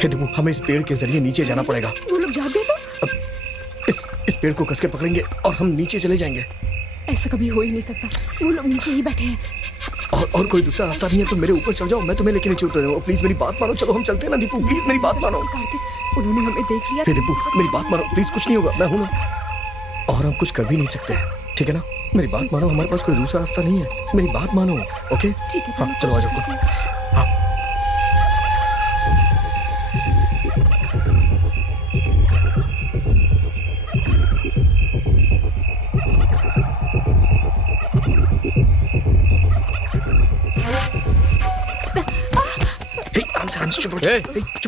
हे दीपू, हमें इस पेड़ के जरिए नीचे जाना पड़ेगा। वो लोग जाग गए तो? इस पेड़ को कसके पकड़ेंगे और हम नीचे चले जाएंगे। ऐसा कभी हो ही नहीं सकता, वो लोग नीचे ही बैठे हैं। और कोई दूसरा रास्ता नहीं है तो मेरे ऊपर चढ़ जाओ, मैं तुम्हें लेके नीचे उतर जाऊंगा। प्लीज मेरी बात मानो, चलो हम चलते हैं ना दीपू, प्लीज मेरी बात मानो। कार्तिक, उन्होंने हमें देख लिया। हे दीपू, मेरी बात मानो प्लीज, कुछ नहीं होगा, मैं हूं ना। और हम कुछ कर भी नहीं सकते हैं, ठीक है ना? मेरी बात मानो, हमारे पास कोई दूसरा रास्ता नहीं है, मेरी बात मानो। ओके ठीक है, हाँ चलो आ जाओ। हाँ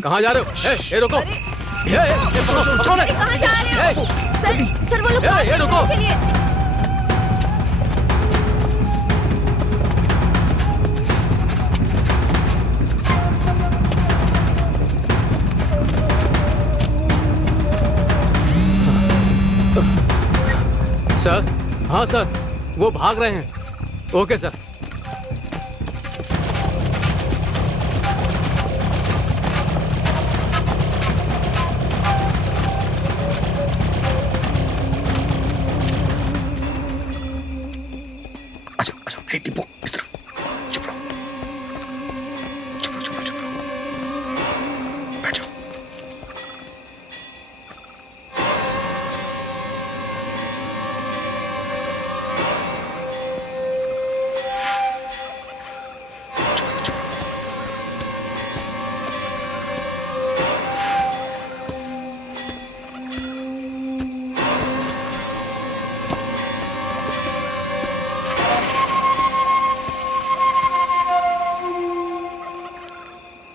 कहाँ जा रहे हो? रुको। कहाँ जा रहे हो? सर वो लोग रुको। चलिए। सर, हाँ सर, वो भाग रहे हैं। Okay sir. हे दीपू, इस तरफ चुप रहो, चुप रहो, बैठ जाओ।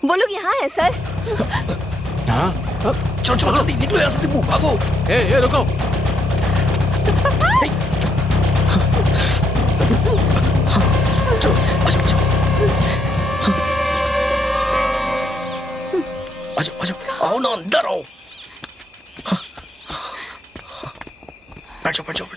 वो लोग यहाँ हैं सर। हाँ? चलो चलो जल्दी निकलो यहाँ से दीपू, भागो। रुको। चलो आजाओ, आओ ना, अंदर आओ। बैठ जाओ।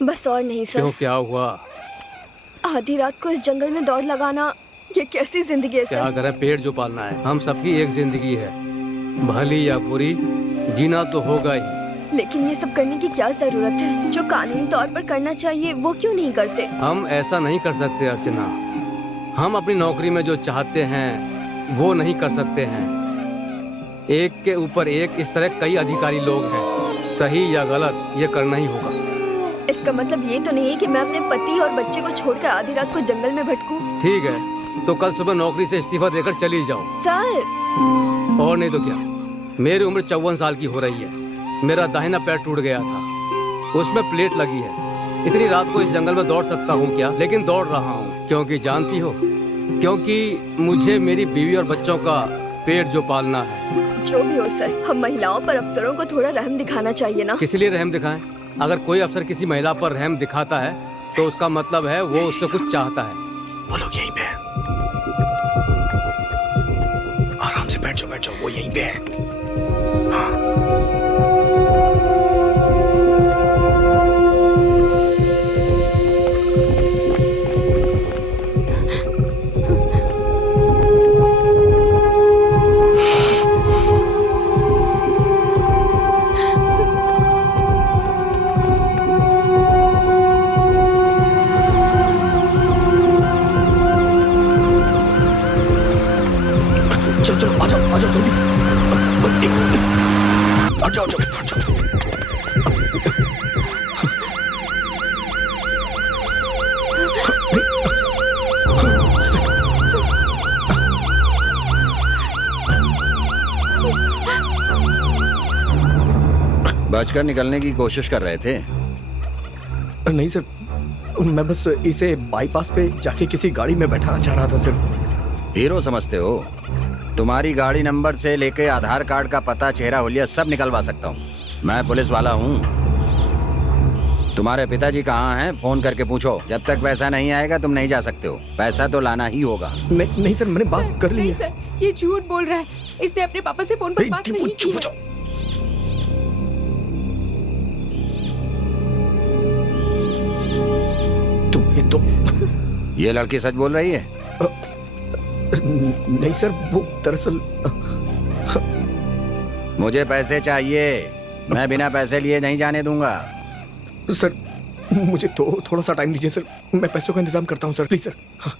बस और नहीं सर। क्यों, क्या हुआ? आधी रात को इस जंगल में दौड़ लगाना, ये कैसी जिंदगी है सर? क्या करें, पेड़ जो पालना है। हम सबकी एक जिंदगी है, भली या बुरी, जीना तो होगा ही। लेकिन ये सब करने की क्या जरूरत है? जो कानूनी तौर पर करना चाहिए वो क्यों नहीं करते? हम ऐसा नहीं कर सकते अर्चना। हम अपनी नौकरी में जो चाहते हैं वो नहीं कर सकते हैं। एक के ऊपर एक इस तरह कई अधिकारी लोग हैं, सही या गलत ये करना ही होगा। इसका मतलब ये तो नहीं है कि मैं अपने पति और बच्चे को छोड़कर आधी रात को जंगल में भटकूं। ठीक है, तो कल सुबह नौकरी से इस्तीफा देकर चली जाओ। सर। और नहीं तो क्या, मेरी उम्र 54 साल की हो रही है। मेरा दाहिना पैर टूट गया था, उसमें प्लेट लगी है। इतनी रात को इस जंगल में दौड़ सकता हूँ क्या? लेकिन दौड़ रहा हूँ क्योंकि जानती हो, क्योंकि मुझे मेरी बीवी और बच्चों का पेट जो पालना है। जो भी हो सर, हम महिलाओं पर अफसरों को थोड़ा रहम दिखाना चाहिए ना। किस लिए रहम दिखाएं? अगर कोई अफसर किसी महिला पर रहम दिखाता है तो उसका मतलब है वो उससे कुछ चाहता है। वो लोग यहीं पे हैं। आराम से बैठ जाओ, वो यहीं पे है। हाँ। चलो आ जाओ जल्दी। आ जाओ। बचकर निकलने की कोशिश कर रहे थे? नहीं सर, मैं बस इसे बाईपास पे जाके किसी गाड़ी में बैठाना चाह रहा था सर। हीरो समझते हो? तुम्हारी गाड़ी नंबर से लेके आधार कार्ड का पता, चेहरा, हुलिया सब निकलवा सकता हूँ। मैं पुलिस वाला हूँ। तुम्हारे पिताजी कहाँ हैं? फोन करके पूछो। जब तक पैसा नहीं आएगा तुम नहीं जा सकते हो। पैसा तो लाना ही होगा। नहीं सर, मैंने बात कर ली है। सर, ये झूठ बोल रहा है। इसने अपने पापा से फोन पर बात नहीं की है। चाहिए तो। ये लड़की सच बोल रही है? नहीं सर, वो दरअसल मुझे पैसे चाहिए, मैं बिना पैसे लिए नहीं जाने दूंगा। सर मुझे तो थोड़ा सा टाइम दीजिए सर, मैं पैसों का इंतजाम करता हूँ सर, प्लीज सर। हाँ।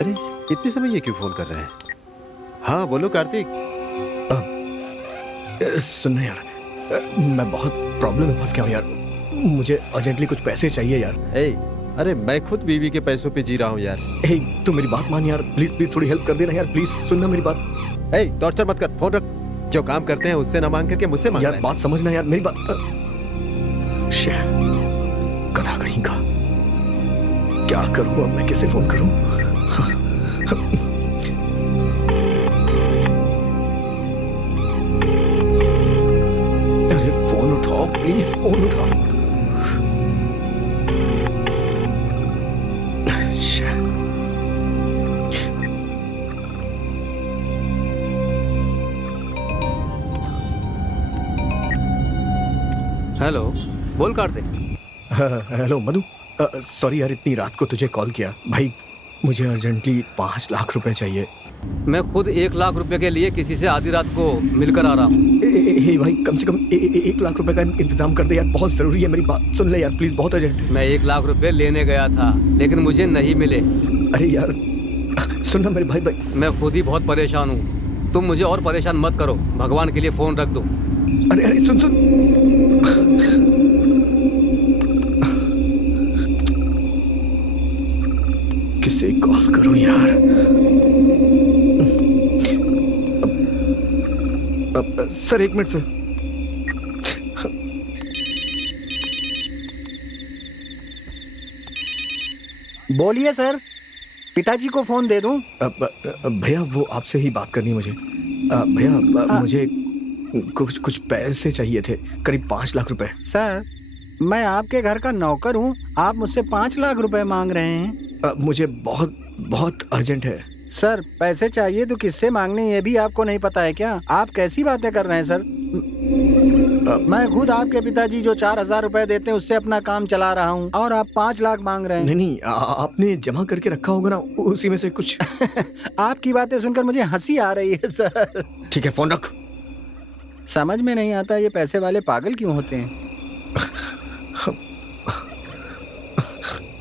अरे इतने समय ये क्यों फोन कर रहे हैं? हाँ बोलो कार्तिक। सुनना यार, मैं बहुत प्रॉब्लम में फंस गया हूँ यार, मुझे अर्जेंटली कुछ पैसे चाहिए यार। अरे मैं खुद बीवी के पैसों पे जी रहा हूँ यार। तू मेरी बात मान यार, प्लीज प्लीज थोड़ी हेल्प कर देना यार, प्लीज सुनना मेरी बात। टॉर्चर मत कर, फोन रख। जो काम करते हैं उससे ना मांग करके मुझसे मांग यार रहा है। बात समझना यार, मेरी बात। गधा कहीं का, क्या करूँ अब, मैं कैसे फोन करूँ? अरे फोन उठाओ प्लीज, फोन उठाओ। हेलो, बोल कार्तिक। हेलो मधु, सॉरी यार इतनी रात को तुझे कॉल किया। भाई मुझे अर्जेंटली 5 लाख रुपए चाहिए। मैं खुद 1 लाख रुपए के लिए किसी से आधी रात को मिलकर आ रहा हूँ। भाई कम से कम 1 लाख रुपए का इंतजाम कर दे यार, बहुत जरूरी है, मेरी बात सुन ले यार प्लीज, बहुत अर्जेंट है। मैं 1 लाख रुपए लेने गया था लेकिन मुझे नहीं मिले। अरे यार सुनना मेरे भाई। मैं खुद ही बहुत परेशान हूँ, तुम मुझे और परेशान मत करो, भगवान के लिए फोन रख दो। अरे सुन किसे कॉल करूं यार? Sir 1 minute sir. बोलिए सर, पिताजी को फोन दे दूं? भैया वो आपसे ही बात करनी है मुझे। भैया मुझे कुछ पैसे चाहिए थे, करीब 5 लाख रुपए। सर मैं आपके घर का नौकर हूँ, आप मुझसे 5 लाख रुपए मांग रहे हैं? मुझे बहुत अर्जेंट है। सर पैसे चाहिए तो किससे मांगने ये भी आपको नहीं पता है क्या? आप कैसी बातें कर रहे हैं सर? मैं खुद आपके पिताजी जो 4,000 रुपए देते हैं उससे अपना काम चला रहा हूँ और आप 5 लाख मांग रहे हैं। नहीं आपने जमा करके रखा होगा ना, उसी में से कुछ। आपकी बातें सुनकर मुझे हंसी आ रही है सर। ठीक है फोन रख। समझ में नहीं आता ये पैसे वाले पागल क्यों होते हैं।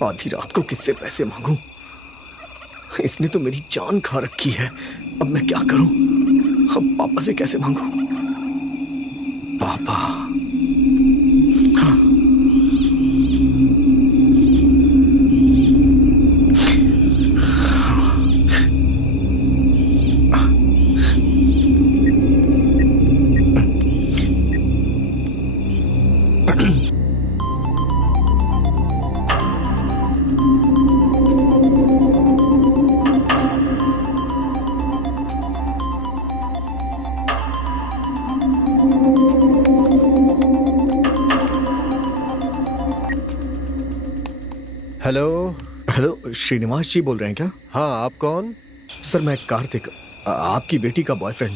आधी रात को किससे पैसे मांगूं? इसने तो मेरी जान खा रखी है, अब मैं क्या करूं? अब पापा से कैसे मांगूं? पापा हाँ। हेलो श्रीनिवास जी बोल रहे हैं क्या? हाँ आप कौन? सर मैं कार्तिक, आपकी बेटी का बॉयफ्रेंड।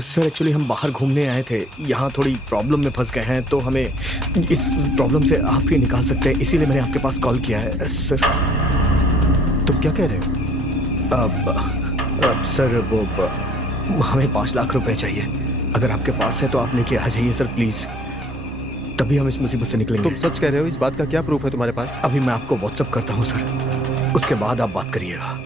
सर एक्चुअली हम बाहर घूमने आए थे, यहाँ थोड़ी प्रॉब्लम में फंस गए हैं, तो हमें इस प्रॉब्लम से आप ही निकाल सकते हैं, इसीलिए मैंने आपके पास कॉल किया है। सर तुम क्या कह रहे हो? सर वो हमें 5 लाख रुपए चाहिए, अगर आपके पास है तो आप लेके आ जाइए सर प्लीज, तभी हम इस मुसीबत से निकलेंगे। तुम सच कह रहे हो? इस बात का क्या प्रूफ है तुम्हारे पास? अभी मैं आपको व्हाट्सएप करता हूँ सर, उसके बाद आप बात करिएगा।